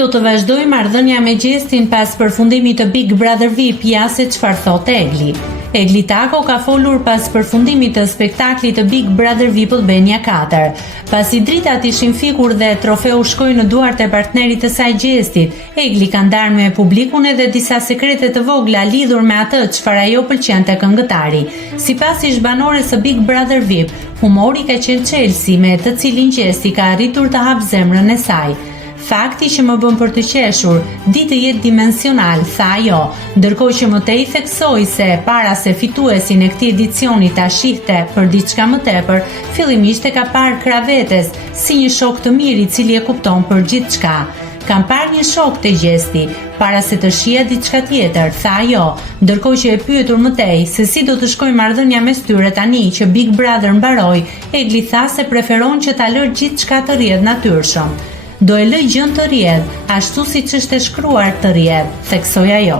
do të vazhdojë marrëdhënia me Gjestin pas përfundimit të Big Brother VIP, ja se çfarë thotë Egli. Egli Tako ka folur pas përfundimit të spektaklit të Big Brother VIP Albania 4. Pasi dritat ishin fikur dhe trofeu shkoi në duart e partnerit të saj Gjestit, Egli ka ndarë me publikun edhe disa sekrete të vogla lidhur me atë çfarë ajo pëlqente këngëtari. Sipas ish banores së Big Brother VIP, humori ka qenë çelësi me të cilin Gjesti ka arritur të hap zemrën e saj. Fakti që më bën për të qeshur, di të jetë dimensional, tha ajo, ndërkohë që më tej theksoi se para se fituesi në këtij edicioni ta shihte për diçka më tepër, fillimisht e ka parë kravetes si një shok të mirë i cili e kupton për gjithçka. Kam parë një shok të Gjesti, para se të shija diçka tjetër, tha ajo, ndërkohë që e pyetur më tej se si do të shkojë marrëdhënia mes tyre tani që Big Brother mbaroi, Egli tha se preferon që ta lërë gjithçka të rrjedh natyrshëm. Do e lëj gjën të rrjedh, ashtu siç është e shkruar të rrjedh, theksoi ajo.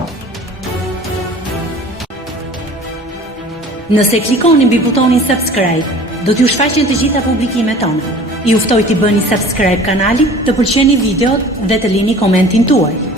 Nëse klikoni mbi butonin subscribe, do t'ju shfaqen të gjitha publikimet tona. Ju ftoj t'i bëni subscribe kanalit, të pëlqeni videot dhe të lini komentin tuaj.